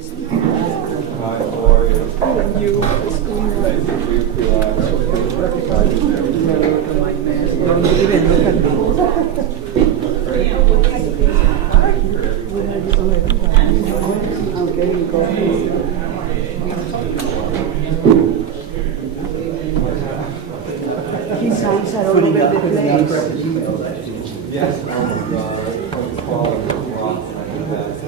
Hi, how are you? And you, what's going on? Nice to meet you. Recognize you there. Don't even look at me. I'm getting coffee. His hands are all over the place. Yes, oh my God. Quality of rock like that.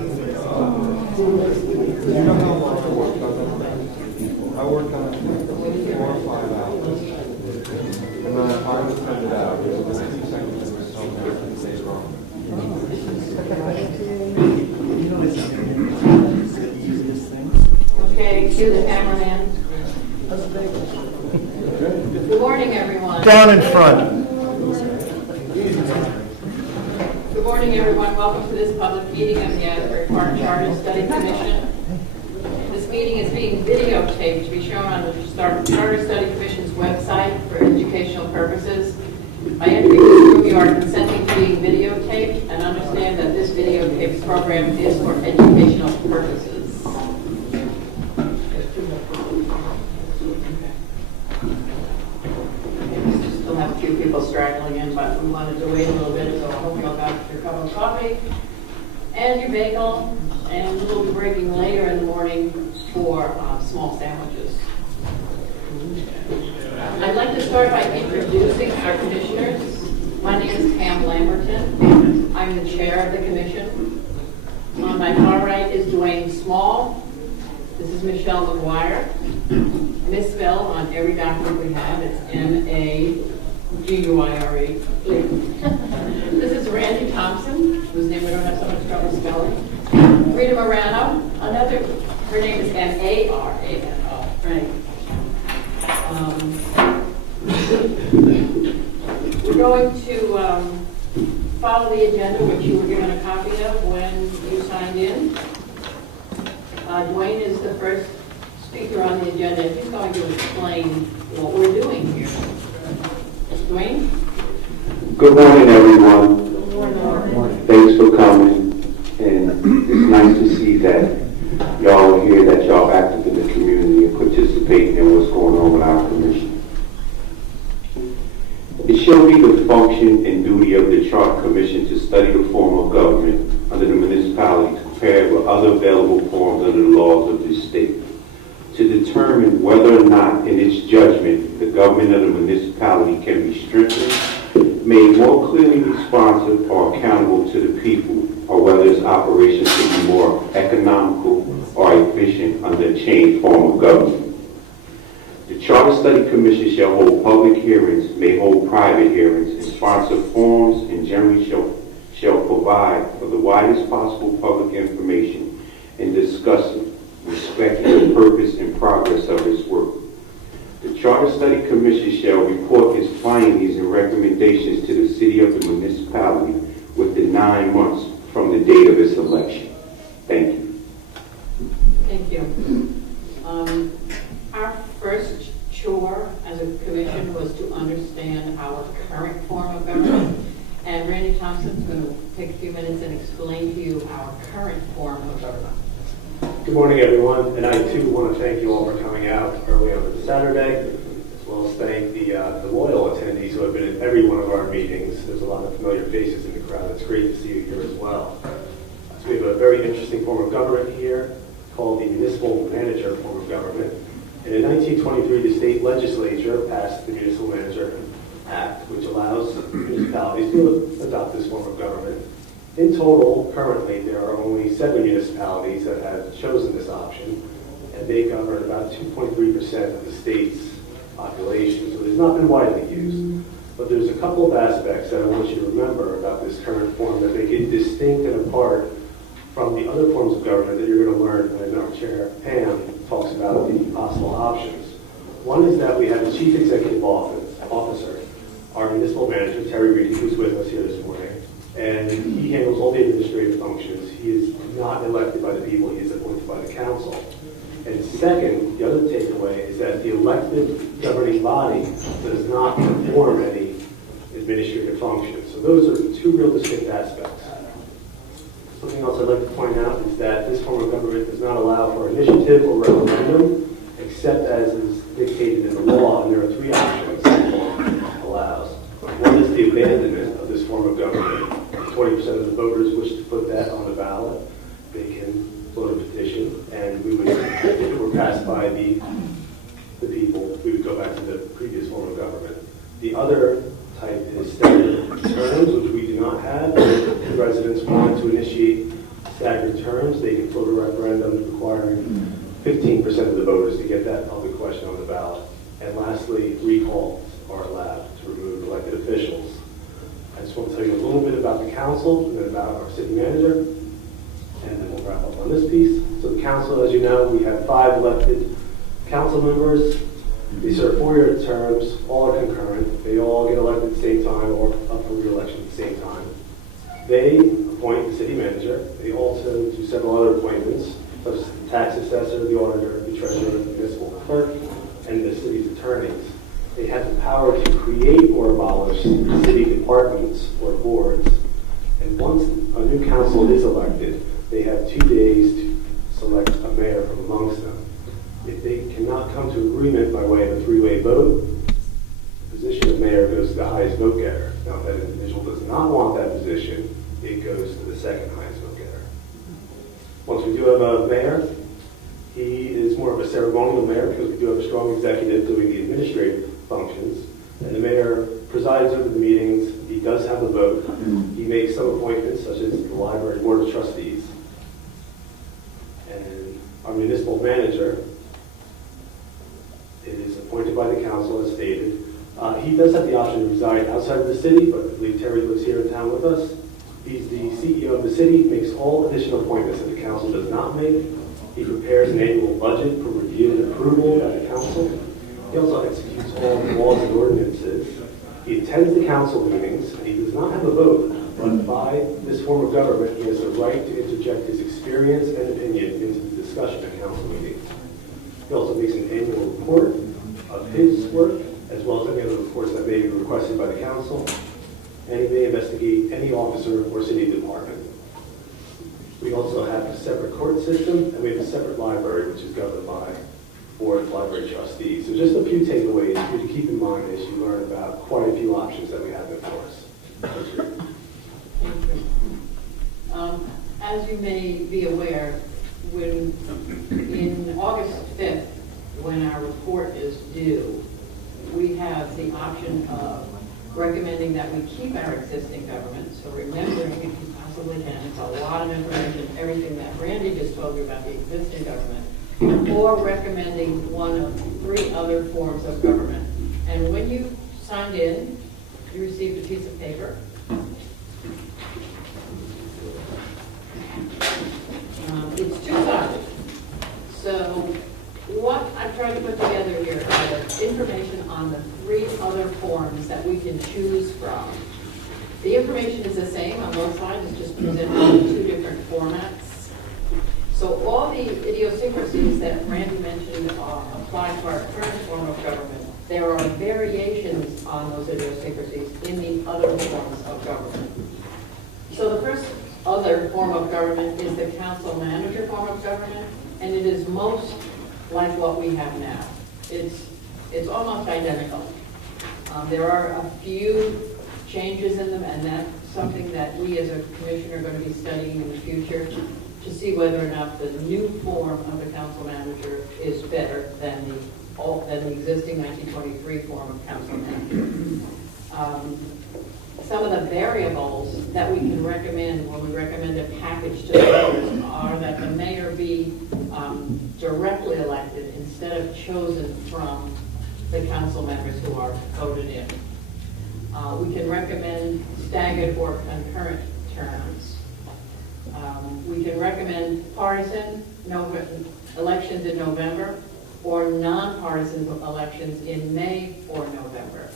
You know how long I worked on that? I worked on it for 4 or 5 hours. And then I finally sent it out. It was 2 seconds and there's so many things wrong. Okay, cue the cameraman. Good morning, everyone. Down in front. Good morning, everyone. Welcome to this public meeting of the Asbury Park Charter Study Commission. This meeting is being videotaped to be shown on the Charter Study Commission's website for educational purposes. By entering this room, you are consenting to being videotaped and understand that this videotaped program is for educational purposes. Still have a few people straggling in, but we wanted to wait a little bit, so I hope you all got your cup of coffee and your bagel, and we'll be breaking later in the morning for small sandwiches. I'd like to start by introducing our commissioners. My name is Pam Lamberton. I'm the chair of the commission. On my far right is Dwayne Small. This is Michelle McGuire. Misspelled on every document we have. It's M-A-G-U-I-R-E. This is Randy Thompson, whose name we don't have so much trouble spelling. Rita Morano, her name is M-A-R-A-N-O. Right. We're going to follow the agenda, which you were given a copy of when you signed in. Dwayne is the first speaker on the agenda. He's going to explain what we're doing here. Dwayne? Good morning, everyone. Good morning. Thanks for coming. And it's nice to see that y'all are here, that y'all active in the community and participating in what's going on with our commission. It shall be the function and duty of the Charter Commission to study the form of government under the municipality to compare it with other available forms under the laws of this state, to determine whether or not, in its judgment, the government of the municipality can be strengthened, made more clearly responsive or accountable to the people, or whether its operations can be more economical or efficient under a changed form of government. The Charter Study Commission shall hold public hearings, may hold private hearings, and sponsor forums, and generally shall provide for the widest possible public information and discuss it, respecting the purpose and progress of its work. The Charter Study Commission shall report its findings and recommendations to the city of the municipality within 9 months from the date of its election. Thank you. Thank you. Our first chore as a commission was to understand our current form of government. And Randy Thompson's going to take a few minutes and explain to you our current form of government. Good morning, everyone. And I, too, want to thank you all for coming out early on this Saturday, as well as thank the loyal attendees who have been at every one of our meetings. There's a lot of familiar faces in the crowd. It's great to see you here as well. So we have a very interesting form of government here called the municipal manager form of government. And in 1923, the state legislature passed the Municipal Manager Act, which allows municipalities to adopt this form of government. In total, currently, there are only 7 municipalities that have chosen this option, and they govern about 2.3% of the state's population. So it has not been widely used. But there's a couple of aspects that I want you to remember about this current form that make it distinct and apart from the other forms of government that you're going to learn when our chair, Pam, talks about the possible options. One is that we have the Chief Executive Officer, our municipal manager, Terry Reedy, who's with us here this morning, and he handles all the administrative functions. He is not elected by the people, he is appointed by the council. And second, the other takeaway is that the elected governing body does not perform any administrative functions. So those are 2 real distinct aspects. Something else I'd like to point out is that this form of government does not allow initiative or referendum, except as is dictated in the law, and there are three options the law allows. One is the abandonment of this form of government. 20% of the voters wish to put that on the ballot. They can vote a petition, and we would, if it were passed by the people, we would go back to the previous form of government. The other type is staggered terms, which we do not have. If residents want to initiate staggered terms, they can float a referendum requiring 15% of the voters to get that public question on the ballot. And lastly, recalls are allowed to remove elected officials. I just want to tell you a little bit about the council and then about our city manager, and then we'll wrap up on this piece. So the council, as you know, we have 5 elected council members. They serve 4-year terms, all are concurrent. They all get elected at the same time or up for re-election at the same time. They appoint the city manager. They also do several other appointments, such as the tax assessor, the auditor, the treasurer, the municipal clerk, and the city's attorneys. They have the power to create or abolish city departments or boards. And once a new council is elected, they have 2 days to select a mayor from amongst them. If they cannot come to agreement by way of a 3-way vote, the position of mayor goes to the highest vote getter. Now, if that individual does not want that position, it goes to the second highest vote getter. Once we do have a mayor, he is more of a ceremonial mayor because we do have a strong executive doing the administrative functions. And the mayor presides over the meetings. He does have a vote. He makes some appointments, such as the library board of trustees. And our municipal manager is appointed by the council, as stated. He does have the option to reside outside of the city, but I believe Terry lives here in town with us. He's the CEO of the city, makes all additional appointments that the council does not make. He prepares an annual budget for review and approval by the council. He also executes all the laws and ordinances. He attends the council meetings, and he does not have a vote, but by this form of government, he has the right to interject his experience and opinion into the discussion at council meetings. He also makes an annual report of his work, as well as any other reports that may be requested by the council, and he may investigate any officer or city department. We also have a separate court system, and we have a separate library, which is governed by Board of Library Trustees. So just a few takeaways for you to keep in mind as you learn about quite a few options that we have before us. Thank you. As you may be aware, in August 5th, when our report is due, we have the option of recommending that we keep our existing government. So remembering, if you possibly can, it's a lot of information, everything that Randy just told you about the existing government, or recommending one of 3 other forms of government. And when you signed in, you received a piece of paper. It's 2-sided. So what I've tried to put together here are information on the 3 other forms that we can choose from. The information is the same on both sides, it's just presented in 2 different formats. So all the idiosyncrasies that Randy mentioned apply to our current form of government. There are variations on those idiosyncrasies in the other forms of government. So the first other form of government is the council manager form of government, and it is most like what we have now. It's almost identical. There are a few changes in them, and that's something that we as a commission are going to be studying in the future to see whether or not the new form of the council manager is better than the existing 1923 form of council manager. Some of the variables that we can recommend when we recommend a package to the voters are that the mayor be directly elected instead of chosen from the council members who are voted in. We can recommend staggered or concurrent terms. We can recommend partisan elections in November or nonpartisan elections in May or November.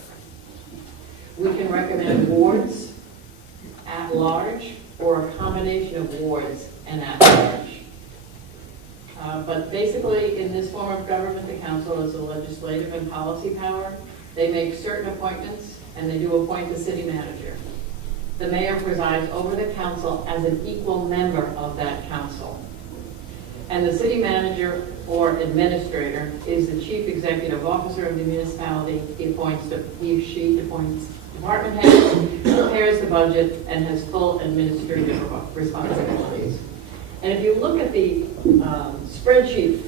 We can recommend wards at large or a combination of wards and at large. But basically, in this form of government, the council is the legislative and policy power. They make certain appointments, and they do appoint the city manager. The mayor presides over the council as an equal member of that council. And the city manager or administrator is the chief executive officer of the municipality. He or she appoints department heads, prepares the budget, and has full administrative responsibilities. And if you look at the spreadsheet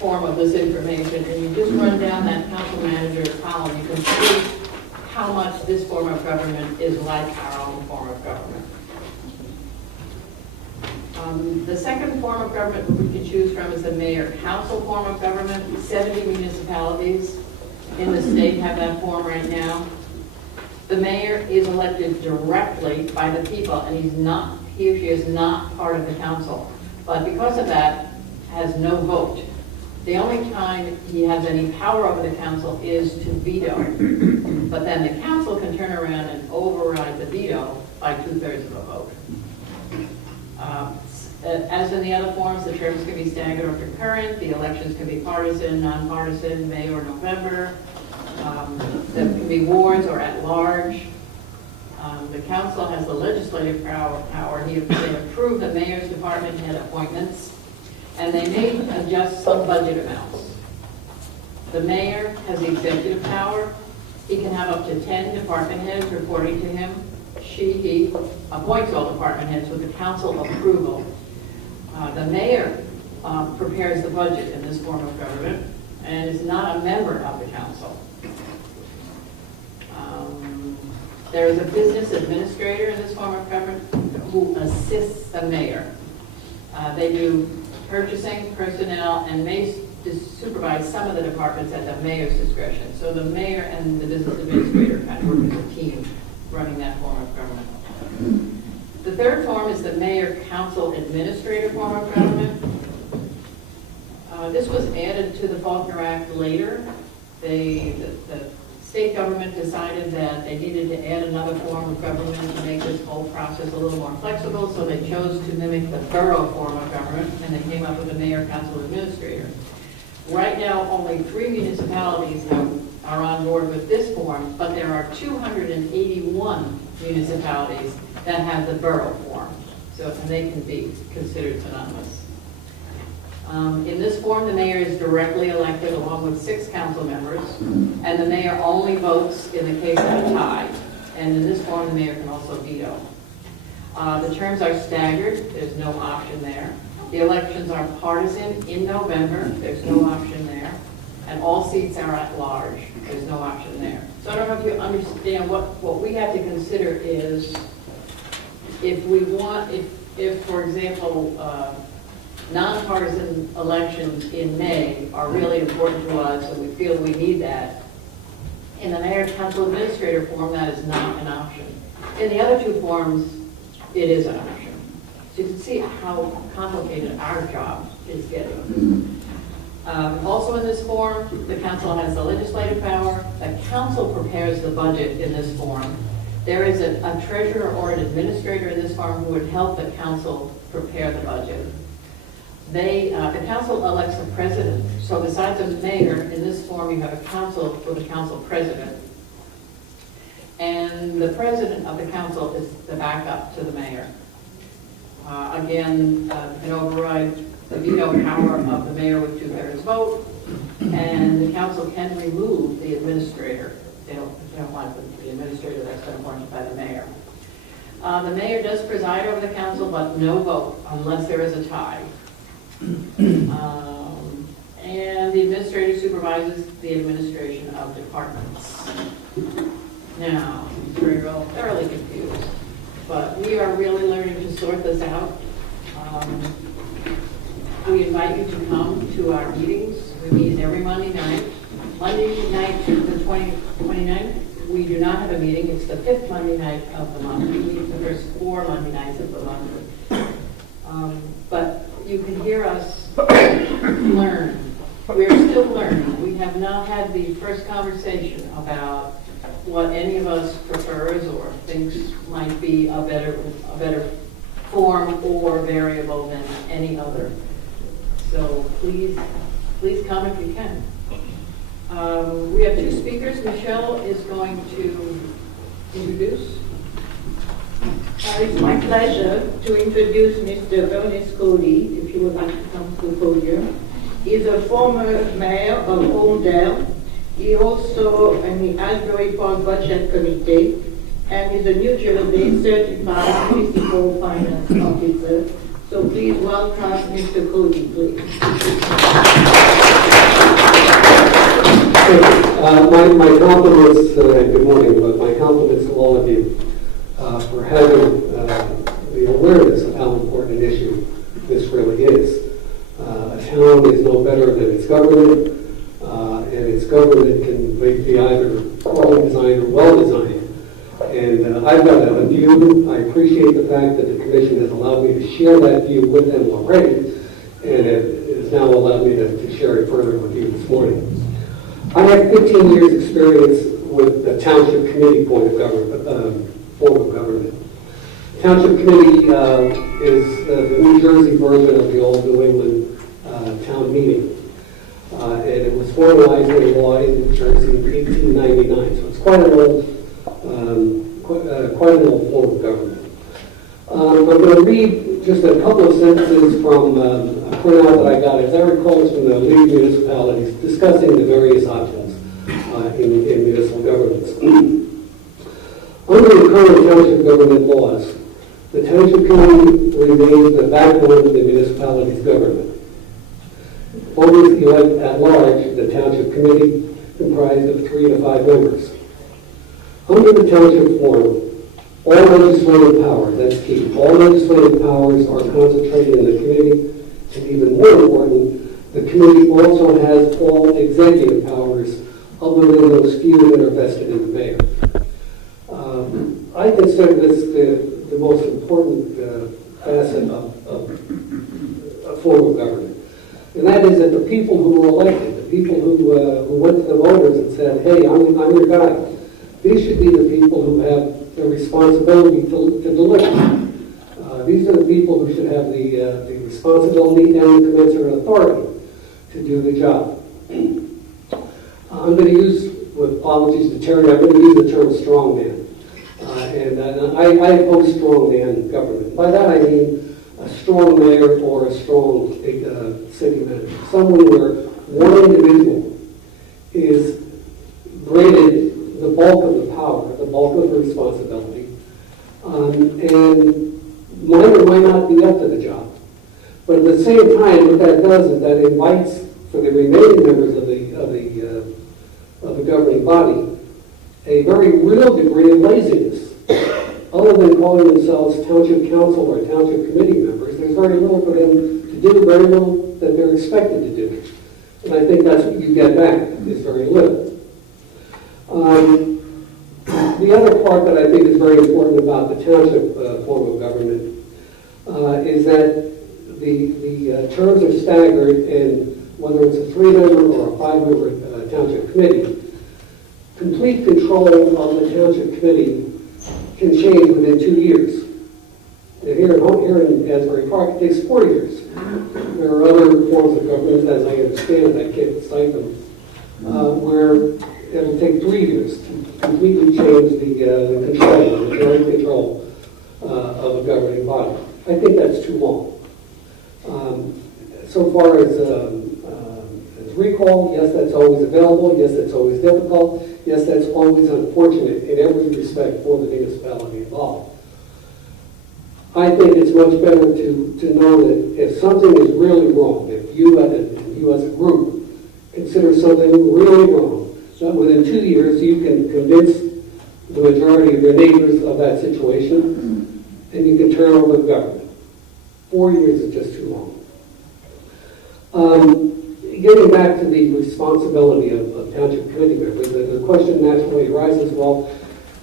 form of this information, and you just run down that council manager column, you can see how much this form of government is like our own form of government. The second form of government we can choose from is the mayor-council form of government. 70 municipalities in the state have that form right now. The mayor is elected directly by the people, and he or she is not part of the council. But because of that, has no vote. The only time he has any power over the council is to veto. But then the council can turn around and override the veto by 2/3 of a vote. As in the other forms, the terms can be staggered or concurrent. The elections can be partisan, nonpartisan, May or November. There can be wards or at large. The council has the legislative power. They approve the mayor's department head appointments, and they may adjust some budget amounts. The mayor has the executive power. He can have up to 10 department heads reporting to him. He appoints all department heads with the council approval. The mayor prepares the budget in this form of government and is not a member of the council. There is a business administrator in this form of government who assists the mayor. They do purchasing, personnel, and may supervise some of the departments at the mayor's discretion. So the mayor and the business administrator kind of work as a team running that form of government. The third form is the mayor-council administrator form of government. This was added to the Faulkner Act later. The state government decided that they needed to add another form of government to make this whole process a little more flexible, so they chose to mimic the borough form of government, and they came up with a mayor-council administrator. Right now, only 3 municipalities are on board with this form, but there are 281 municipalities that have the borough form, so they can be considered synonymous. In this form, the mayor is directly elected along with 6 council members, and the mayor only votes in the case of a tie. And in this form, the mayor can also veto. The terms are staggered. There's no option there. The elections are partisan in November. There's no option there. And all seats are at large. There's no option there. So I don't know if you understand what we have to consider is if we want, if for example, nonpartisan elections in May are really important to us and we feel we need that, in the mayor-council administrator form, that is not an option. In the other 2 forms, it is an option. So you can see how complicated our job is getting. Also in this form, the council has the legislative power. The council prepares the budget in this form. There is a treasurer or an administrator in this form who would help the council prepare the budget. The council elects the president. So besides the mayor, in this form you have a council with a council president. And the president of the council is the backup to the mayor. Again, can override the veto power of the mayor with 2/3 vote, and the council can remove the administrator. They don't want the administrator that's been appointed by the mayor. The mayor does preside over the council, but no vote unless there is a tie. And the administrator supervises the administration of departments. Now, we're all thoroughly confused, but we are really learning to sort this out. We invite you to come to our meetings. We meet every Monday night. Monday night, the 29th, we do not have a meeting. It's the 5th Monday night of the month. We meet the first 4 Monday nights of the month. But you can hear us learn. We are still learning. We have not had the first conversation about what any of us prefers or thinks might be a better form or variable than any other. So please come if you can. We have 2 speakers. Michelle is going to introduce. It's my pleasure to introduce Mr. Ernest Cody, if you would like to come the podium. He's a former mayor of Holmdel. He also in the Asbury Park Budget Committee, and is a New Jersey certified municipal finance officer. So please welcome Mr. Cody, please. My compliments, good morning, but my compliments to all of you for having the awareness of how important an issue this really is. A town is no better than its government, and its government can be either poorly designed or well designed. And I've got a view. I appreciate the fact that the commission has allowed me to share that view with them already, and it has now allowed me to share it further with you this morning. I have 15 years experience with the township committee form of government. Township committee is the New Jersey version of the old New England town meeting. And it was formalized in law in New Jersey in 1899, so it's quite an old form of government. I'm going to read just a couple of sentences from a printout that I got. As I recall, it's from the League of Municipalities discussing the various options in municipal governments. Under the current township government laws, the township committee remains the backbone of the municipality's government. Voters elect at large the township committee, comprised of 3 to 5 members. Under the township form, all legislative powers, that's key, all legislative powers are concentrated in the committee, and even more important, the committee also has all executive powers other than those few that are vested in the mayor. I consider this the most important facet of a form of government. And that is that the people who were elected, the people who went to the voters and said, hey, I'm your guy, these should be the people who have the responsibility to deliver. These are the people who should have the responsibility and the commensurate authority to do the job. I'm going to use, with apologies to Terry, I'm going to use the term strongman. And I oppose strongman government. By that I mean a strong mayor or a strong city manager. Someone where one individual is granted the bulk of the power, the bulk of the responsibility, and might or might not be up to the job. But at the same time, what that does is that invites for the remaining members of the governing body a very real degree of laziness. Other than calling themselves township council or township committee members, there's very little for them to do, very little that they're expected to do. And I think that's what you get back, is very little. The other part that I think is very important about the township form of government is that the terms are staggered, and whether it's a 3-member or a 5-member township committee, complete control of the township committee can change within 2 years. And here in Asbury Park, it takes 4 years. There are other forms of government, as I understand, I can't cite them, where it'll take 3 years to completely change the control, the majority control of a governing body. I think that's too long. So far as recall, yes, that's always available. Yes, that's always difficult. Yes, that's always unfortunate in every respect for the municipality involved. I think it's much better to know that if something is really wrong, if you as a group consider something really wrong, that within 2 years you can convince the majority of your neighbors of that situation, and you can turn over the government. 4 years is just too long. Getting back to the responsibility of township committee members, the question naturally arises, well,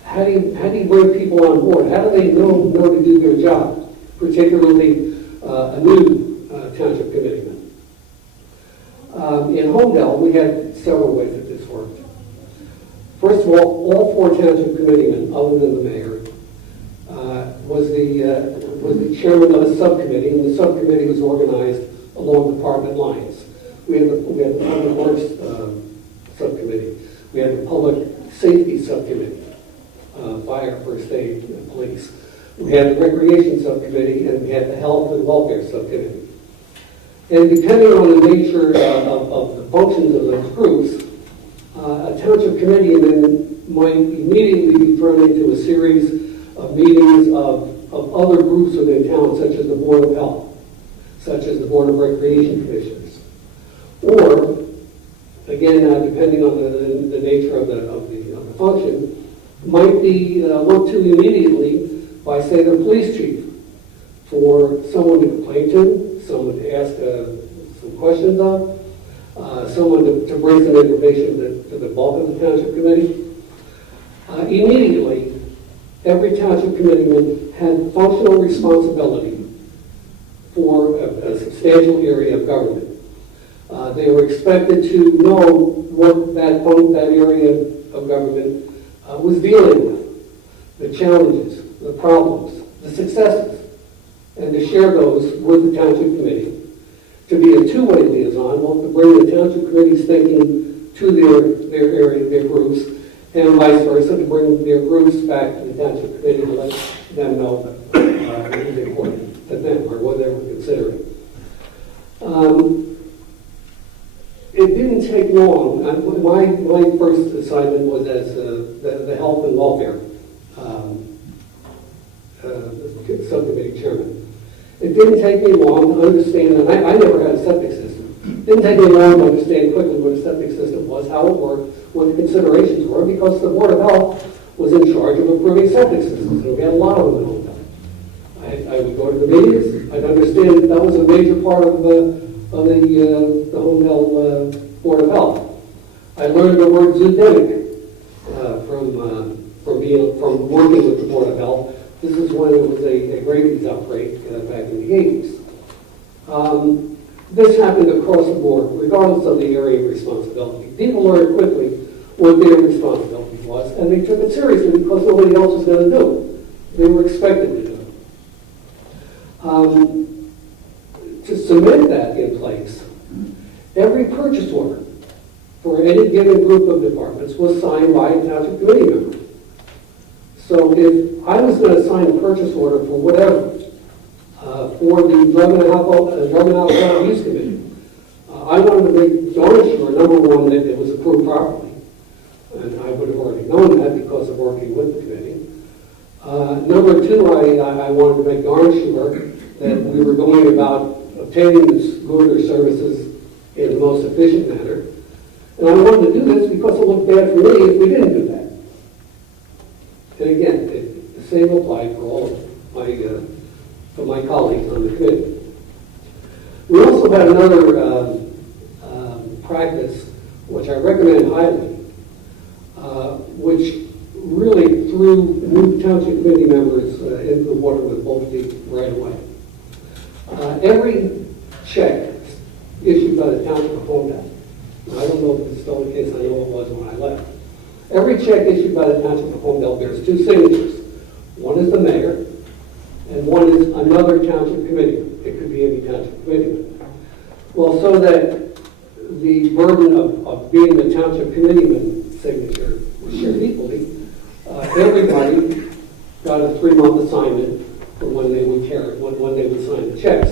how do you bring people on board? How do they know to do their job, particularly a new township committeeman? In Holmdel, we had several ways that this worked. First of all 4 township committeemen, other than the mayor, was the chairman of a subcommittee, and the subcommittee was organized along department lines. We had the public works subcommittee. We had the public safety subcommittee, fire, first aid, and police. We had the recreation subcommittee, and we had the health and welfare subcommittee. And depending on the nature of the functions of those groups, a township committee then might immediately be thrown into a series of meetings of other groups within town, such as the Board of Health, such as the Board of Recreation Commissioners. Or, again, depending on the nature of the function, might be looked to immediately by, say, the police chief for someone to complain to, someone to ask some questions of, someone to bring some information to the bulk of the township committee. Immediately, every township committeeman had functional responsibility for a substantial area of government. They were expected to know what that area of government was dealing with, the challenges, the problems, the successes, and to share those with the township committee. To be a two-way liaison, well, to bring the township committee's thinking to their area, their groups, and vice versa, to bring their groups back to the township committee to let them know what is important to them or what they were considering. It didn't take long. My first assignment was as the health and welfare subcommittee chairman. It didn't take me long to understand, and I never had a septic system. It didn't take me long to understand quickly what a septic system was, how it worked, what the considerations were, because the Board of Health was in charge of approving septic systems, and we had a lot of them in Homedale. I would go to the meetings. I'd understand that was a major part of the Homedale Board of Health. I learned the word zoodemic from working with the Board of Health. This is when it was a rabies outbreak back in the 80s. This happened across the board, regardless of the area of responsibility. People learned quickly what their responsibility was, and they took it seriously because nobody else was going to do it. They were expected to do it. To cement that in place, every purchase order for any given group of departments was signed by a township committee member. So if I was going to sign a purchase order for whatever, for the Drug and Alcohol Use Committee, I wanted to make darn sure, number one, that it was approved properly. And I would have already known that because of working with the committee. Number two, I wanted to make darn sure that we were going about obtaining this good or services in the most efficient manner. And I wanted to do this because it looked bad for me if we didn't do that. And again, the same applied for all of my colleagues on the committee. We also had another practice, which I recommend highly, which really threw new township committee members into the water with both feet right away. Every check issued by the township of Homedale, I don't know if it's still the case, I know it was when I left. Every check issued by the township of Homedale bears two signatures. One is the mayor, and one is another township committee. It could be any township committee. Well, so that the burden of being the township committeeman signature was shared equally, everybody got a 3-month assignment for when they would when they would sign the checks.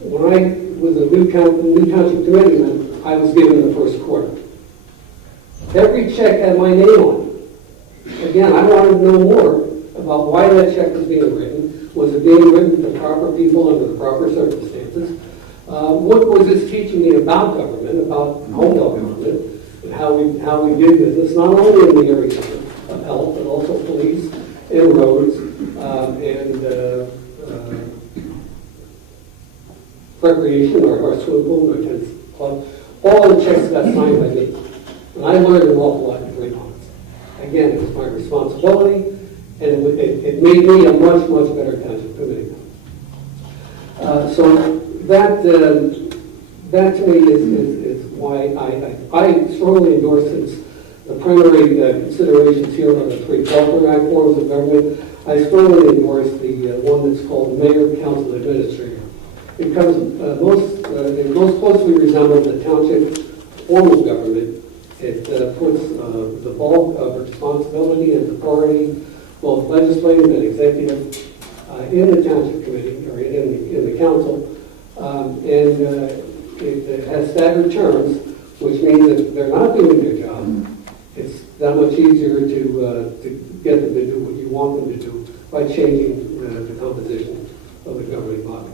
When I was a new township committeeman, I was given the first quarter. Every check had my name on it. Again, I wanted to know more about why that check was being written. Was it being written to the proper people under the proper circumstances? What was this teaching me about government, about Homedale government, and how we did business, not only in the area of health, but also police and roads and recreation or swim pool or tennis club. All the checks got signed by me. And I learned an awful lot in 3 months. Again, it was my responsibility, and it made me a much, much better township committee. So that to me is why I strongly endorse the primary considerations here on the 3 Faulkner Act forms of government. I strongly endorse the one that's called Mayor, Council, Administrator. Because it most closely resembles the township form of government. It puts the bulk of responsibility and authority, both legislative and executive, in the township committee or in the council, It has staggered terms, which means if they're not doing their job, it's that much easier to get them to do what you want them to do by changing the composition of the governing body.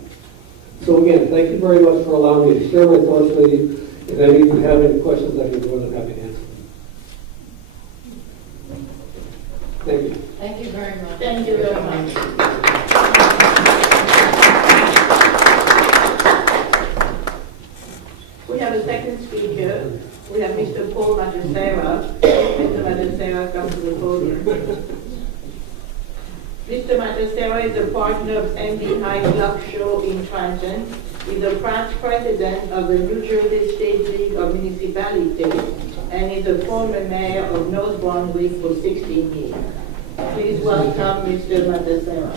So again, thank you very much for allowing me to share my thoughts with you. If any of you have any questions, I'd be more than happy to answer them. Thank you. Thank you very much. Thank you very much. We have a second speaker. We have Mr. Paul Matosera. Mr. Matosera, come to the podium. Mr. Matosera is a partner of MD High Luck Show in Trenton. He's a past president of the New Jersey State League of Municipalities and is a former mayor of North Brunswick for 16 years. Please welcome Mr. Matosera.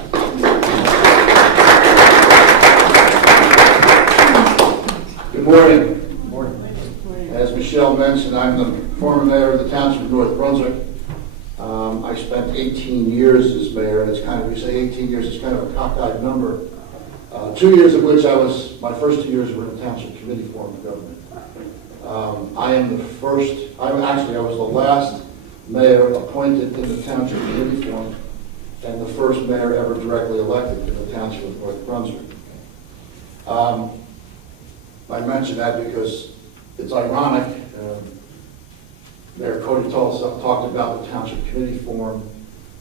Good morning. As Michelle mentioned, I'm the former mayor of the Township of North Brunswick. I spent 18 years as mayor, and it's kind of, we say 18 years, it's kind of a cockeyed number. 2 years of which my first 2 years were in the Township Committee form of government. I was the last mayor appointed in the Township Committee form and the first mayor ever directly elected in the Township of North Brunswick. I mention that because it's ironic. Mayor Cody talked about the Township Committee form.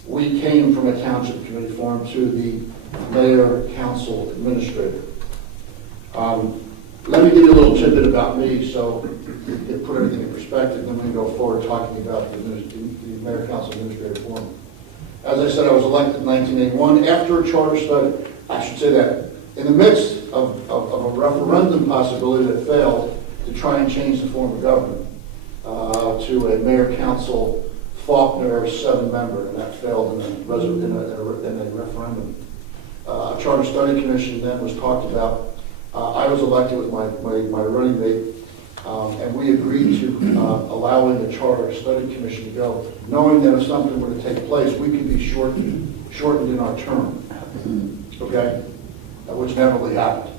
We came from a Township Committee form to the Mayor Council Administrator. Let me give you a little tidbit about me so you can put everything in perspective, and then we can go forward talking about the Mayor Council Administrator form. As I said, I was elected in 1981 after a charter study. I should say that in the midst of a referendum possibility that failed to try and change the form of government to a Mayor Council Faulkner 7-member, and that failed in a referendum. A Charter Study Commission then was talked about. I was elected with my running mate, and we agreed to allowing the Charter Study Commission to go, knowing that if something were to take place, we could be shortened in our term, okay, which never really happened.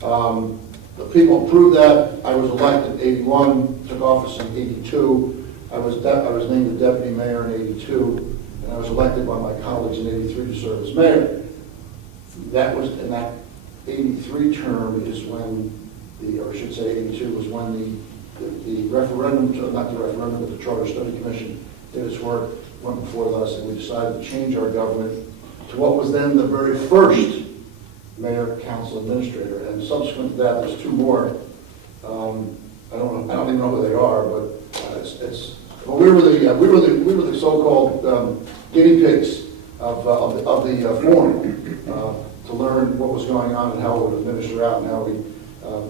The people approved that. I was elected in 81, took office in 82. I was named the deputy mayor in 82, and I was elected by my colleagues in 83 to serve as mayor. That was in that 83 term is when or I should say 82 was when the referendum, not the referendum, but the Charter Study Commission did its work, went before us, and we decided to change our government to what was then the very first Mayor Council Administrator, and subsequent to that, there's two more. I don't even know who they are, but we were the so-called guinea pigs of the forum to learn what was going on and how it would administer out and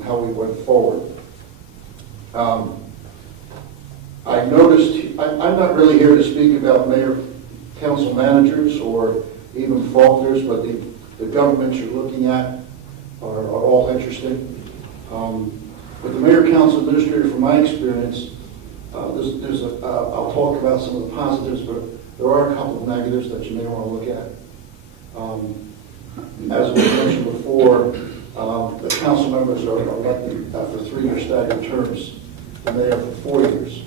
how we went forward. I noticed I'm not really here to speak about mayor council managers or even Faulkners, but the governments you're looking at are all interesting. But the mayor council administrator, from my experience, I'll talk about some of the positives, but there are a couple of negatives that you may want to look at. As we mentioned before, the council members are elected for 3-year staggered terms, the mayor for 4 years.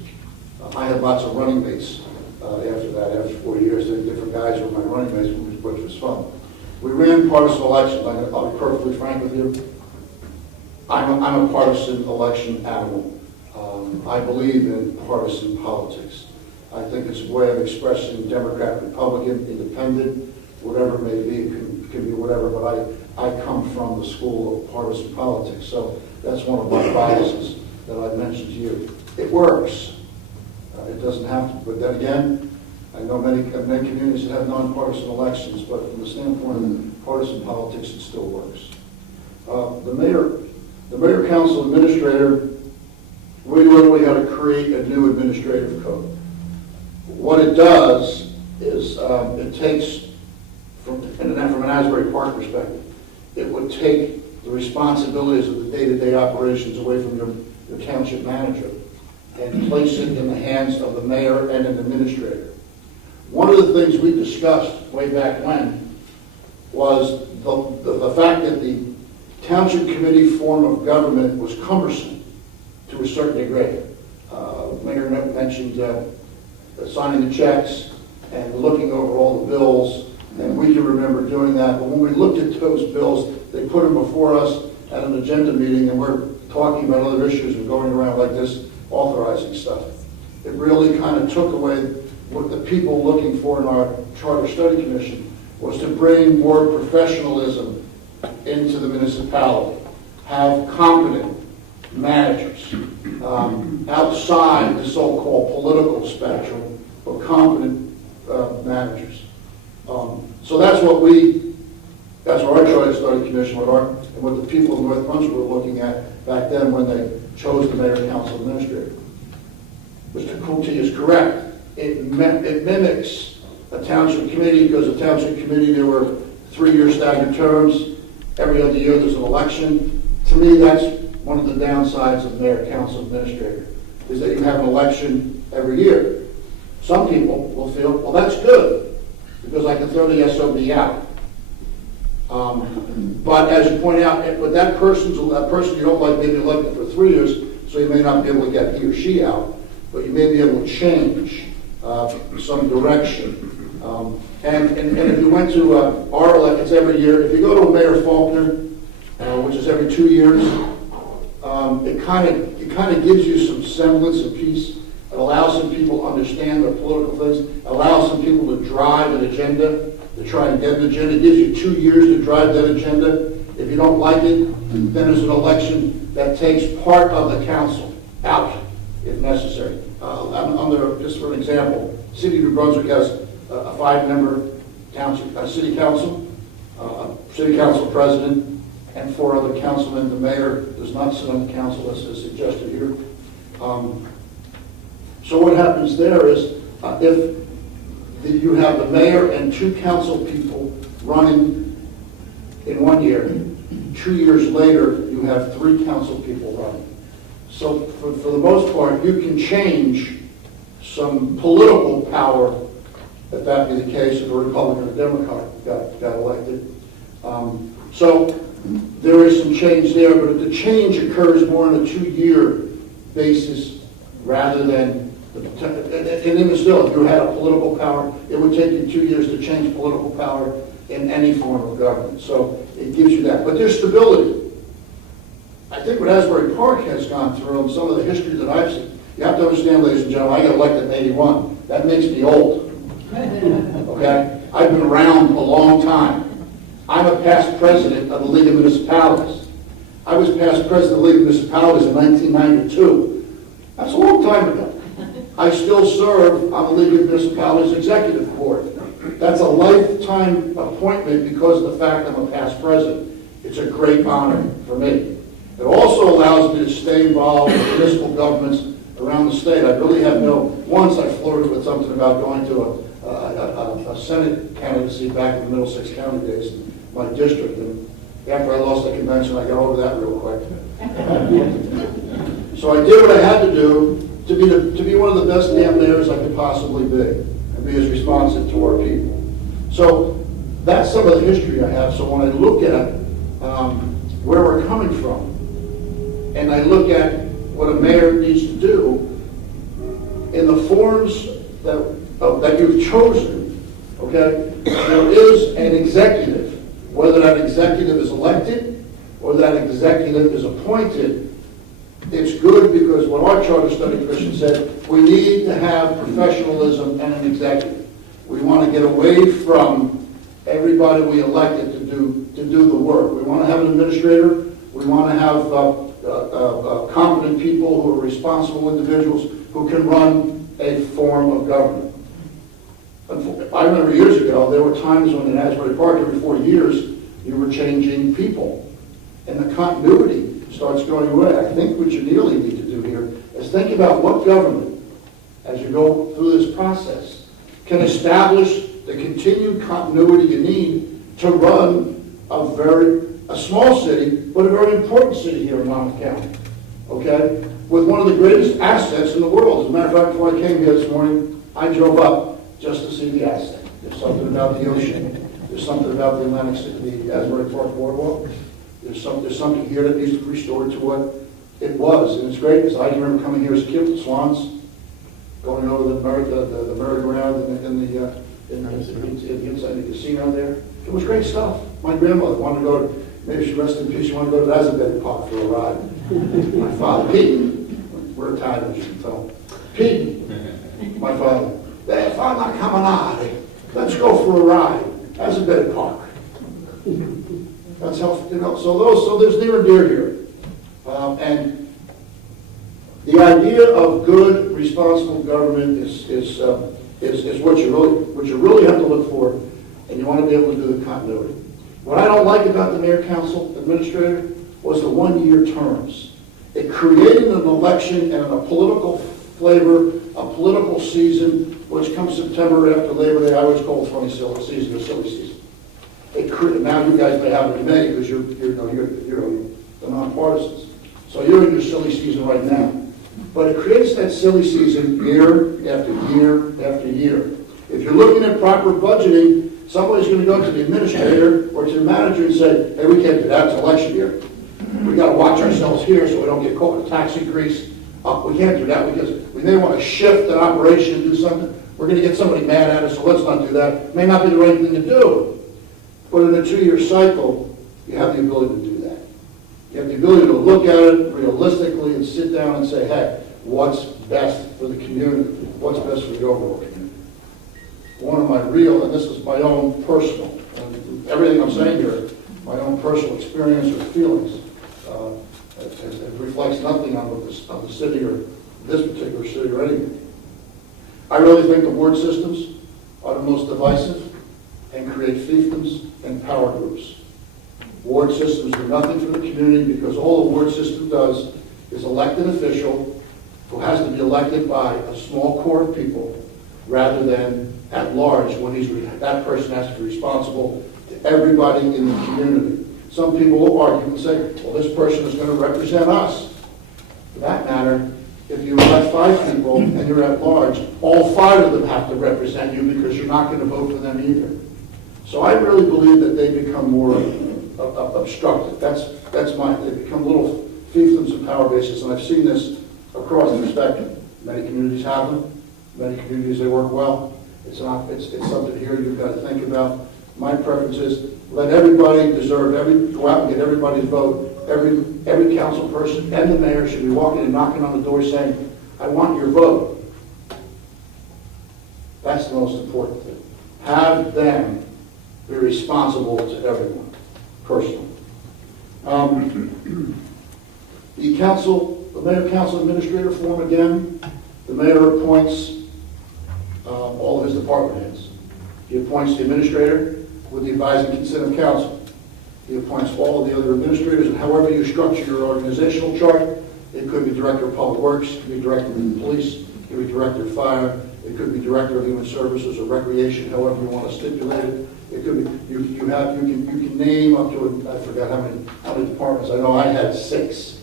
I had lots of running mates after that. After 4 years, there were different guys who were my running mates, which was fun. We ran partisan elections. I'll be perfectly frank with you. I'm a partisan election animal. I believe in partisan politics. I think it's a way of expressing Democrat, Republican, Independent, whatever it may be. It can be whatever, but I come from the school of partisan politics. So that's one of my biases that I mentioned to you. It works. It doesn't have to, but then again, I know many communities that have nonpartisan elections, but from the standpoint of partisan politics, it still works. The mayor council administrator, we literally had to create a new administrative code. What it does is it takes, from an Asbury Park perspective, it would take the responsibilities of the day-to-day operations away from your township manager and place it in the hands of the mayor and an administrator. One of the things we discussed way back when was the fact that the township committee form of government was cumbersome to a certain degree. Mayor mentioned signing the checks and looking over all the bills, and we can remember doing that. But when we looked at those bills, they put them before us at an agenda meeting, and we're talking about other issues and going around like this, authorizing stuff. It really kind of took away what the people looking for in our Charter Study Commission was to bring more professionalism into the municipality, have competent managers outside the so-called political spectrum, but competent managers. So that's what our Charter Study Commission and what the people of North Brunswick were looking at back then when they chose the mayor and council administrator. Mr. Kuti is correct. It mimics a township committee, because a township committee, there were 3-year staggered terms. Every other year there's an election. To me, that's one of the downsides of mayor council administrator, is that you have an election every year. Some people will feel, well, that's good, because I can throw the SOB out. But as you point out, with that person you don't like may be elected for 3 years, so you may not be able to get he or she out, but you may be able to change some direction. And if you went to our elections every year, if you go to Mayor Faulkner, which is every 2 years, it kind of gives you some semblance of peace. It allows some people to understand the political things. It allows some people to drive an agenda, to try and get an agenda. It gives you 2 years to drive that agenda. If you don't like it, then there's an election that takes part of the council out, if necessary. Just for an example, City of New Brunswick has a 5-member township city council president, and 4 other councilmen. The mayor does not sit on the council, as is suggested here. So what happens there is, if you have the mayor and 2 council people running in 1 year, 2 years later you have 3 council people running. So for the most part, you can change some political power, if that be the case, if a Republican or Democrat got elected. So there is some change there, but the change occurs more on a 2-year basis rather than, and even still, if you had a political power, it would take you 2 years to change political power in any form of government. So it gives you that. But there's stability. I think what Asbury Park has gone through, and some of the history that I've seen, you have to understand, ladies and gentlemen, I got elected in '81. That makes me old. Okay? I've been around a long time. I'm a past president of the League of Municipalities. I was past president of the League of Municipalities in 1992. That's a long time ago. I still serve on the League of Municipalities Executive Board. That's a lifetime appointment because of the fact I'm a past president. It's a great honor for me. It also allows me to stay involved with municipal governments around the state. I really have once I flirted with something about going to a Senate candidacy back in the Middlesex County days, my district, and after I lost the convention, I got over that real quick. So I did what I had to do to be one of the best damn mayors I could possibly be, and be as responsive to our people. So that's some of the history I have. So when I look at where we're coming from, and I look at what a mayor needs to do in the forms that you've chosen, okay, there is an executive. Whether that executive is elected or that executive is appointed, it's good, because what our Charter Study Commission said, we need to have professionalism and an executive. We want to get away from everybody we elected to do the work. We want to have an administrator. We want to have competent people who are responsible individuals who can run a form of government. I remember years ago, there were times when in Asbury Park, every 4 years, you were changing people. And the continuity starts going away. I think what you really need to do here is think about what government, as you go through this process, can establish the continued continuity you need to run a small city, but a very important city here in Monmouth County, okay? With one of the greatest assets in the world. As a matter of fact, before I came here this morning, I drove up just to see the asset. There's something about the ocean. There's something about the Atlantic City, the Asbury Park Boardwalk. There's something here that needs to be restored to what it was, and it's great, because I can remember coming here as a kid with Swans, going over the merry-go-round inside the casino there. It was great stuff. My grandmother wanted to go to, maybe she rested in peace, she wanted to go to Asbury Park for a ride. My father, Pete, we're Italian, as you can tell. Pete, my father, if I'm not coming out, let's go for a ride. Asbury Park. That's how, so there's near and dear here. And the idea of good, responsible government is what you really have to look for, and you want to be able to do the continuity. What I don't like about the mayor, council, administrator was the one-year terms. It created an election and a political flavor, a political season, which comes September after Labor Day, I always call it funny silly season, or silly season. Now you guys may have it in May because you're the nonpartisans. So you're in your silly season right now. But it creates that silly season year after year after year. If you're looking at proper budgeting, somebody's going to go to the administrator or to the manager and say, hey, we can't do that, it's election year. We got to watch ourselves here so we don't get caught with a tax increase. We can't do that because we may want to shift an operation and do something. We're going to get somebody mad at us, so let's not do that. It may not be the right thing to do. But in a 2-year cycle, you have the ability to do that. You have the ability to look at it realistically and sit down and say, hey, what's best for the community? What's best for the overall community? One of my real, and this is my own personal, and everything I'm saying here, my own personal experience or feelings, it reflects nothing on the city or this particular city or anything. I really think the ward systems are the most divisive and create fiefdoms and power groups. Ward systems do nothing for the community because all the ward system does is elect an official who has to be elected by a small core of people rather than at large when that person has to be responsible to everybody in the community. Some people will argue and say, well, this person is going to represent us. For that matter, if you elect 5 people and you're at large, all 5 of them have to represent you because you're not going to vote for them either. So I really believe that they become more obstructive. They become little fiefdoms of power bases, and I've seen this across the spectrum. Many communities have them. Many communities, they work well. It's something here you've got to think about. My preference is let everybody go out and get everybody's vote. Every council person and the mayor should be walking and knocking on the door saying, I want your vote. That's the most important thing. Have them be responsible to everyone, personally. The mayor council administrator form again, the mayor appoints all of his department heads. He appoints the administrator with the advising consent of council. He appoints all of the other administrators, and however you structure your organizational chart, it could be director of public works, it could be director of the police, it could be director of fire, it could be director of human services or recreation, however you want to stipulate it. It could be you can name up to I forgot how many departments. I know I had 6.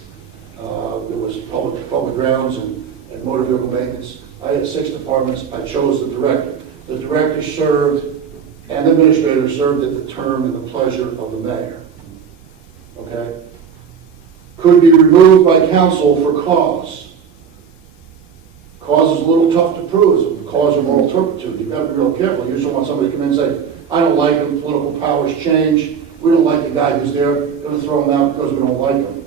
There was public grounds and motor vehicle maintenance. I had 6 departments. I chose the director. The director served and the administrator served at the term and the pleasure of the mayor. Okay? Could be removed by council for cause. Cause is a little tough to prove. It's a cause of moral turpitude. You've got to be real careful. You just don't want somebody to come in and say, I don't like him, political powers change. We don't like the guy who's there. We're going to throw him out because we don't like him.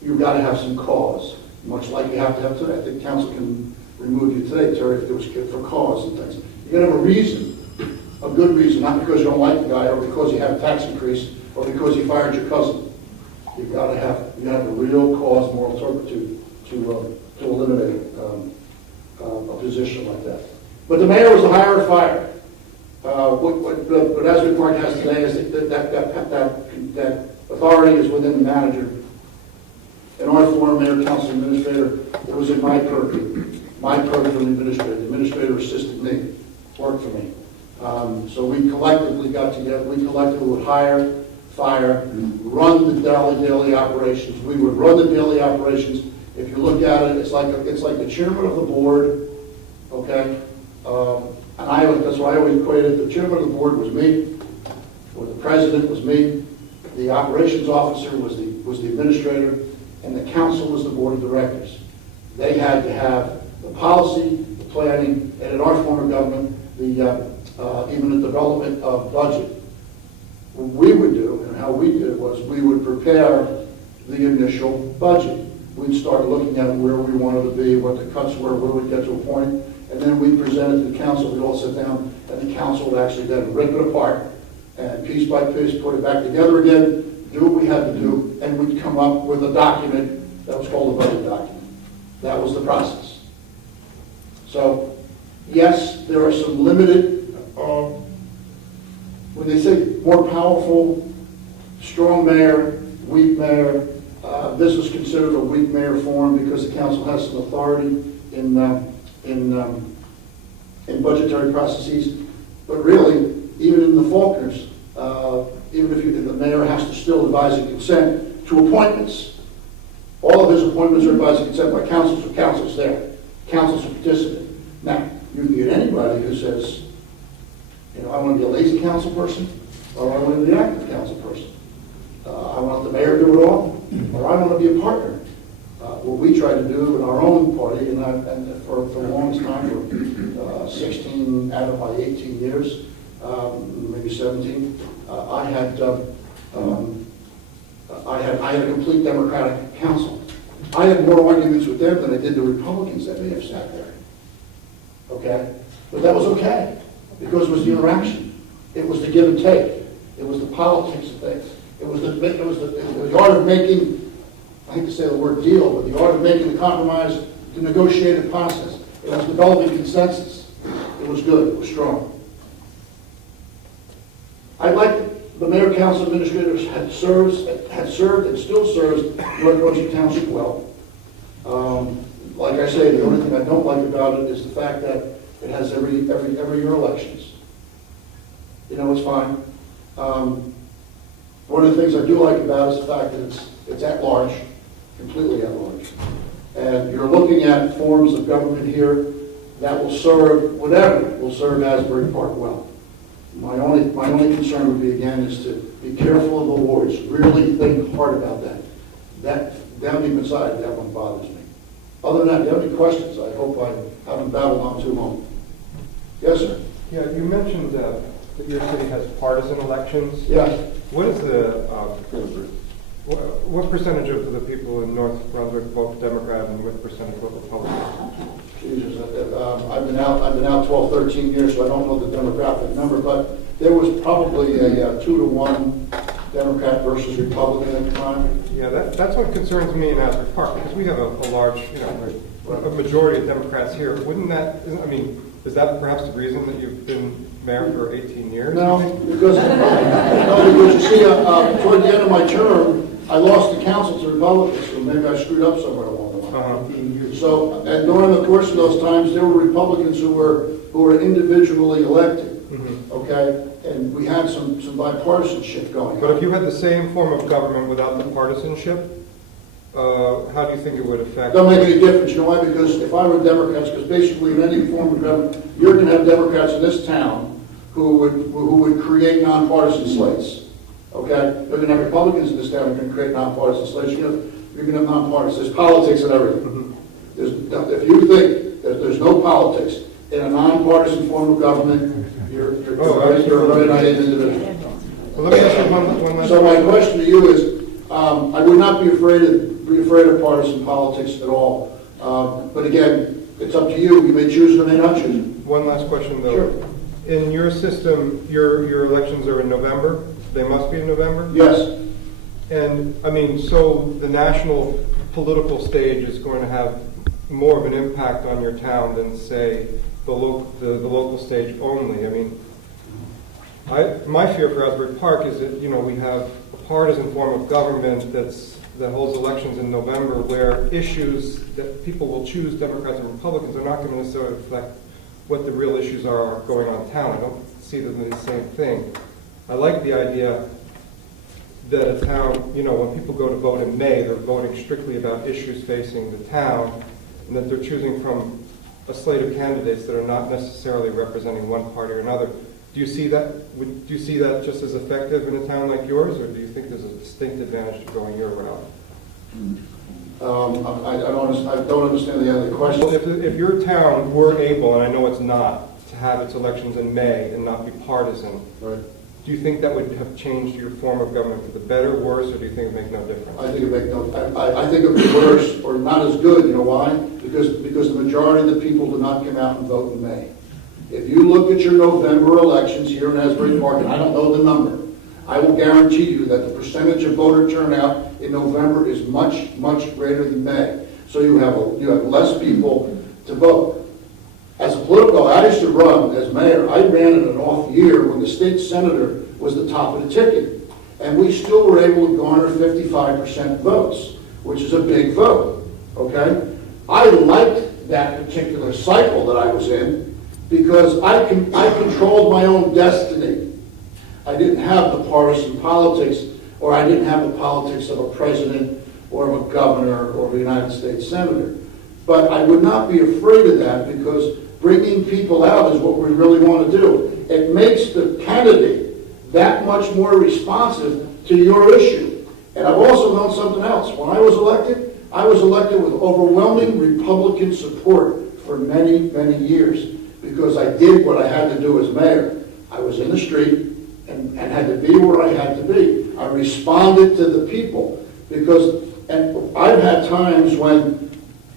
You've got to have some cause, much like you have to have today. I think council can remove you today, Terry, if there was for cause and things. You got to have a reason. A good reason, not because you don't like the guy or because you have a tax increase or because you fired your cousin. You've got to have a real cause, moral turpitude to eliminate a position like that. But the mayor was the hire or fire. What Asbury Park has today is that authority is within the manager. In our former mayor, council administrator, it was in my purview. My purview from the administrator. The administrator assisted me, worked for me. So we collectively got together. We collectively would hire, fire, run the daily operations. We would run the daily operations. If you look at it, it's like the chairman of the board, okay? That's why I always equated the chairman of the board was me, or the president was me, the The operations officer was the administrator, and the council was the board of directors. They had to have the policy, the planning, and in our form of government, even the development of budget. What we would do, and how we did it, was we would prepare the initial budget. We'd start looking at where we wanted to be, what the cuts were, where we'd get to a point, and then we'd present it to the council. We'd all sit down, and the council would actually then rip it apart, and piece by piece, put it back together again, do what we had to do, and we'd come up with a document that was called a budget document. That was the process. So, yes, there are some limited, when they say more powerful, strong mayor, weak mayor, this was considered a weak mayor form because the council has some authority in budgetary processes. But really, even in the Faulkners, even if the mayor has to still advise and consent to appointments. All of his appointments are advised and consent by council, so council's there. Council's a participant. Now, you can get anybody who says, I want to be a lazy council person, or I want to be an active council person. I want the mayor to do it all, or I want to be a partner. What we try to do in our own party, and for the longest time, for 16 out of my 18 years, maybe 17, I had a complete Democratic council. I had more arguments with them than I did the Republicans that may have sat there. Okay? But that was okay, because it was the interaction. It was the give and take. It was the politics of things. It was the art of making, I hate to say the word deal, but the art of making the compromise, the negotiated process. It was developing consensus. It was good. It was strong. I'd like the mayor, council, administrators had served and still serves North Brunswick Township well. Like I say, the only thing I don't like about it is the fact that it has every year elections. It's fine. One of the things I do like about it is the fact that it's at large, completely at large. And you're looking at forms of government here that will serve, whatever will serve Asbury Park well. My only concern would be, again, is to be careful of the wards. Really think hard about that. That deep inside, that one bothers me. Other than that, if you have any questions, I hope I haven't babbled on too long. Yes, sir. Yeah, you mentioned that your city has partisan elections. Yes. What is what percentage of the people in North Brunswick vote Democrat and what percentage vote Republican? Jesus, I've been out 12, 13 years, so I don't know the demographic number, but there was probably a 2-to-1 Democrat versus Republican at the time. Yeah, that's what concerns me in Asbury Park, because we have a large, a majority of Democrats here. Wouldn't that, is that perhaps the reason that you've been mayor for 18 years? No, because you see, toward the end of my term, I lost the council to Republicans, so maybe I screwed up somewhere along the line. So, and during the course of those times, there were Republicans who were individually elected. Okay, and we had some bipartisanship going on. But if you had the same form of government without the partisanship, how do you think it would affect? Doesn't make any difference. You know why? Because if I were Democrats, because basically in any form of government, you're going to have Democrats in this town who would create nonpartisan slates. Okay, you're going to have Republicans in this town who can create nonpartisan slates. You're going to have nonpartisan. There's politics and everything. If you think that there's no politics in a nonpartisan form of government, you're a very naive individual. Well, let me ask you one last So my question to you is, I would not be afraid of partisan politics at all. But again, it's up to you. You may choose it or may not choose it. One last question, though. Sure. In your system, your elections are in November? They must be in November? Yes. And, so the national political stage is going to have more of an impact on your town than, say, the local stage only. My fear for Asbury Park is that, we have a partisan form of government that holds elections in November where issues that people will choose, Democrats and Republicans, are not going to necessarily reflect what the real issues are going on in town. I don't see them as the same thing. I like the idea that a town, when people go to vote in May, they're voting strictly about issues facing the town, and that they're choosing from a slate of candidates that are not necessarily representing one party or another. Do you see that, do you see that just as effective in a town like yours, or do you think there's a distinct advantage to going your route? I don't understand the other question. Well, if your town were able, and I know it's not, to have its elections in May and not be partisan, Right. do you think that would have changed your form of government for the better, worse, or do you think it would make no difference? I think I think it would be worse or not as good. You know why? Because the majority of the people do not come out and vote in May. If you look at your November elections here in Asbury Park, and I don't know the number, I will guarantee you that the percentage of voter turnout in November is much, much greater than May. So you have less people to vote. As a political, I used to run as mayor. I ran in an off year when the state senator was the top of the ticket. And we still were able to garner 55% votes, which is a big vote, okay? I liked that particular cycle that I was in because I controlled my own destiny. I didn't have the partisan politics, or I didn't have the politics of a president or of a governor or of a United States senator. But I would not be afraid of that because bringing people out is what we really want to do. It makes the candidate that much more responsive to your issue. And I've also known something else. When I was elected with overwhelming Republican support for many, many years because I did what I had to do as mayor. I was in the street and had to be where I had to be. I responded to the people and I've had times when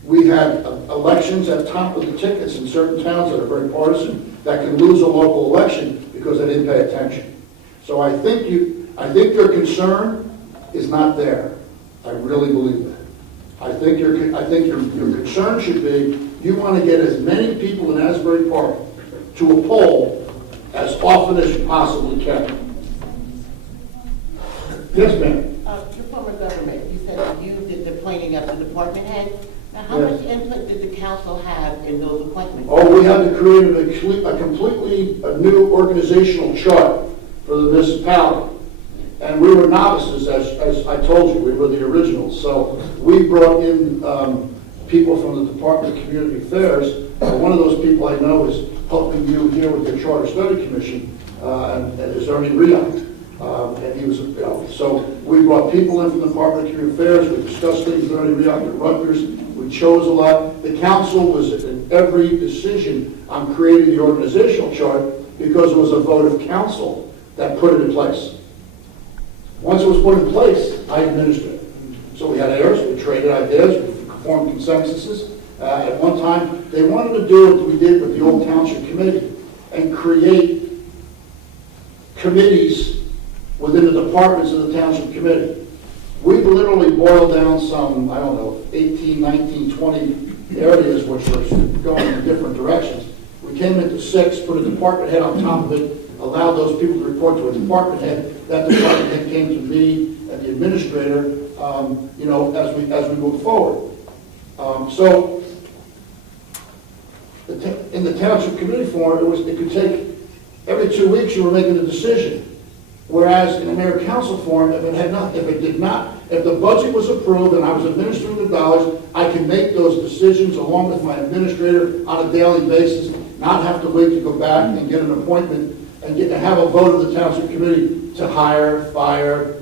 we had elections at top of the tickets in certain towns that are very partisan that can lose a local election because they didn't pay attention. So I think your concern is not there. I really believe that. I think your concern should be you want to get as many people in Asbury Park to a poll as often as you possibly can. Yes, ma'am. Your former government, you said that you did the appointing of the department heads. Now, how Yes. much input did the council have in those appointments? Oh, we had to create a completely new organizational chart for the municipality. And we were novices, as I told you, we were the originals. So we brought in people from the Department of Community Affairs. One of those people I know is helping you here with your Charter Study Commission, and is Ernie Rion. And he was, so we brought people in from the Department of Community Affairs. We discussed things with Ernie Rion at Rutgers. We chose a lot. The council was in every decision on creating the organizational chart because it was a vote of council that put it in place. Once it was put in place, I administered it. So we had errors, we traded ideas, we formed consensuses. At one time, they wanted to do what we did with the old township committee and create committees within the departments of the township committee. We literally boiled down some, 18, 19, 20 areas which were going in different directions. We came into 6, put a department head on top of it, allowed those people to report to a department head. That department head came to me and the administrator, as we move forward. So in the township committee form, it could take every 2 weeks you were making a decision. Whereas in the mayor council form, if the budget was approved and I was administering the dollars, I can make those decisions along with my administrator on a daily basis, not have to wait to go back and get an appointment and have a vote of the township committee to hire, fire,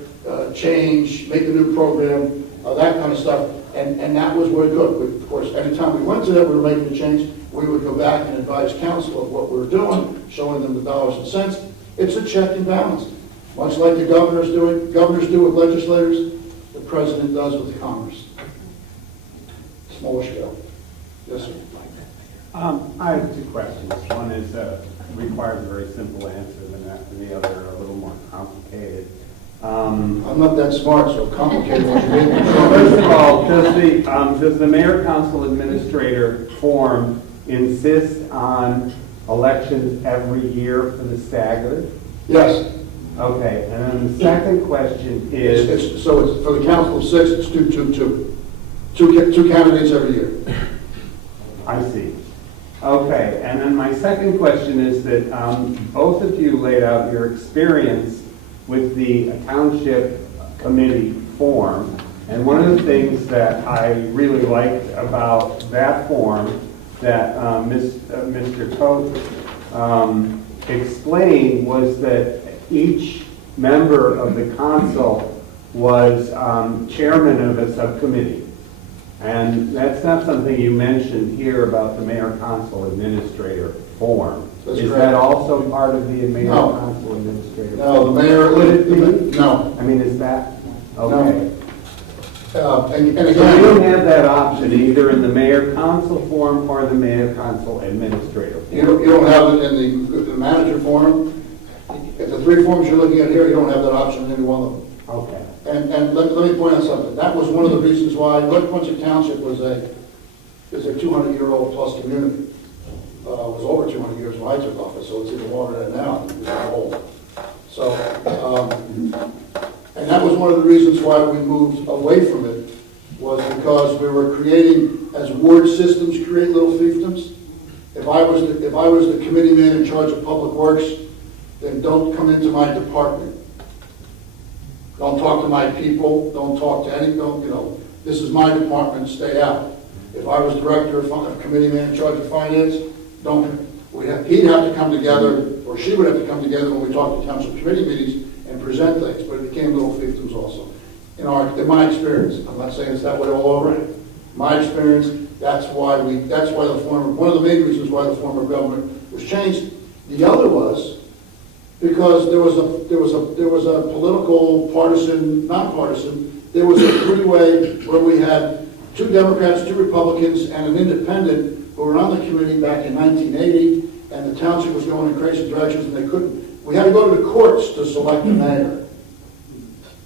change, make a new program, that kind of stuff. And that was very good. Of course, anytime we went to that, we were making a change, we would go back and advise council of what we were doing, showing them the dollars and cents. It's a check and balance. Much like the governors do with legislators, the president does with Congress. Smaller scale. Yes, sir. I have 2 questions. One is requires a very simple answer, and the other a little more complicated. I'm not that smart, so complicated what you mean. First of all, does the mayor council administrator form insist on elections every year for the staggered? Yes. Okay, and then the second question is... It's for the council of 6, it's 2-2-2. Two candidates every year. I see. Okay, and then my second question is that both of you laid out your experience with the township committee form, and one of the things that I really liked about that form that Mr. Coates explained was that each member of the council was chairman of a subcommittee. And that's not something you mentioned here about the mayor council administrator form. That's Is correct. that also part of the mayor No. council administrator? No, the mayor, Would it be? no. I mean, is that, okay. And So you don't again, have that option either in the mayor council form or the mayor council administrator form? you don't have it in the manager form. If the three forms you're looking at here, you don't have that option in any one of them. Okay. And let me point out something. That was one of the reasons why North Quincy Township is a 200-year-old plus community. It was over 200 years when I took office, so it's even longer than now. It's old. So, and that was one of the reasons why we moved away from it, was because we were creating, as ward systems create little fiefdoms. If I was the committee man in charge of public works, then don't come into my department. Don't talk to my people, don't talk to any, this is my department, stay out. If I was director of committee man in charge of finance, he'd have to come together, or she would have to come together when we talked to township committee meetings and present things, but it became little fiefdoms also. In my experience, I'm not saying it's that way all over. My experience, that's why one of the main reasons why the form of government was changed. The other was because there was a political, partisan, nonpartisan, there was a three-way where we had 2 Democrats, 2 Republicans, and an independent who were on the committee back in 1980, and the township was going in crazy directions, and they couldn't. We had to go to the courts to select the mayor.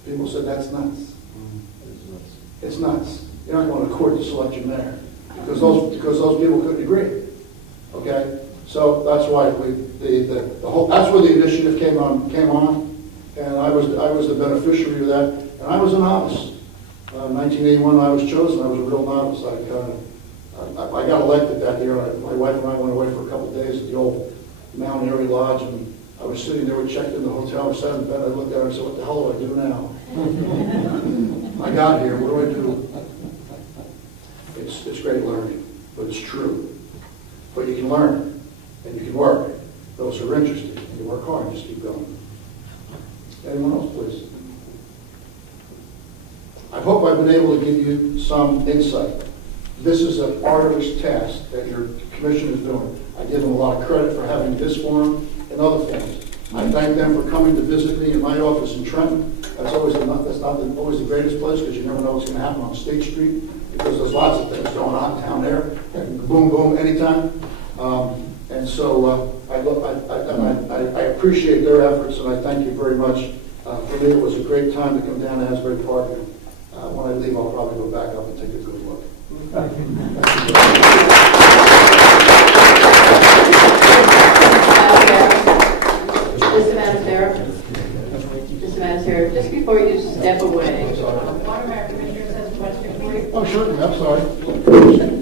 People said, that's nuts. It's nuts. You're not going to court to select your mayor because those people couldn't agree. Okay, so that's why that's where the initiative came on, and I was the beneficiary of that, and I was a novice. 1981, I was chosen. I was a real novice. I got elected that year. My wife and I went away for a couple of days at the old Mount Airy Lodge, and I was sitting there. We checked in the hotel. I sat in bed. I looked at her and said, "What the hell do I do now?" I got here. What do I do? It's great learning, but it's true. But you can learn, and you can work. Those who are interested, and you work hard, just keep going. Anyone else, please? I hope I've been able to give you some insight. This is an arduous task that your commission is doing. I give them a lot of credit for having this forum and other forums. I thank them for coming to visit me in my office in Trenton. That's not always the greatest place because you never know what's going to happen on State Street because there's lots of things going on down there. Boom, boom, anytime. And so I appreciate their efforts and I thank you very much. For me, it was a great time to come down to Asbury Park. And when I leave, I'll probably go back up and take a good look. Just just before you step away, one of our commissioners has a question for you. Oh, certainly. I'm sorry.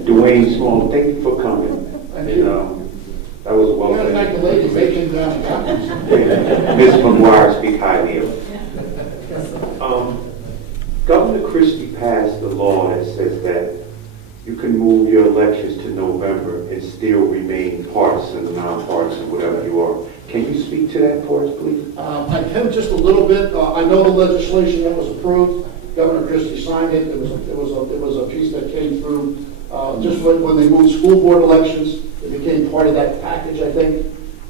Dwayne Small, thank you for coming. Thank you. That was well I'm going to said. thank the ladies. They came down and got me. Ms. McGuire, speak highly of. Governor Christie passed a law that says that you can move your elections to November and still remain partisan, nonpartisan, whatever you are. Can you speak to that for us, please? I can just a little bit. I know the legislation that was approved. Governor Christie signed it. It was a piece that came through just when they moved school board elections. It became part of that package, I think.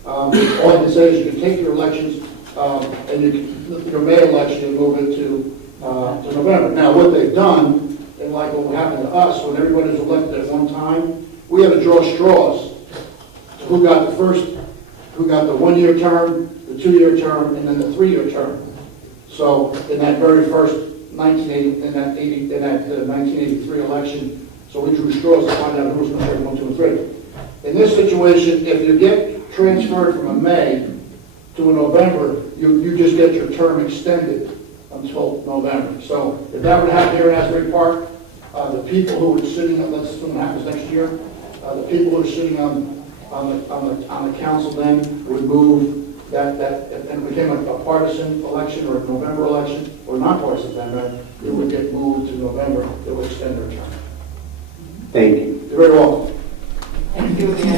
All I can say is you can take your elections and your May election and move it to November. Now, what they've done, and like what happened to us when everybody was elected at one time, we had to draw straws. Who got the 1-year term, the 2-year term, and then the 3-year term. So in that very first 1983 election, so we drew straws to find out who was going to take 1, 2, and 3. In this situation, if you get transferred from a May to a November, you just get your term extended until November. So if that would happen here in Asbury Park, the people who are sitting, let's assume it happens next year, the people who are sitting on the council then would move that and it became a partisan election or a November election or non-partisan then, it would get moved to November. It would extend their term. Thank you. You're very welcome. Thank you again.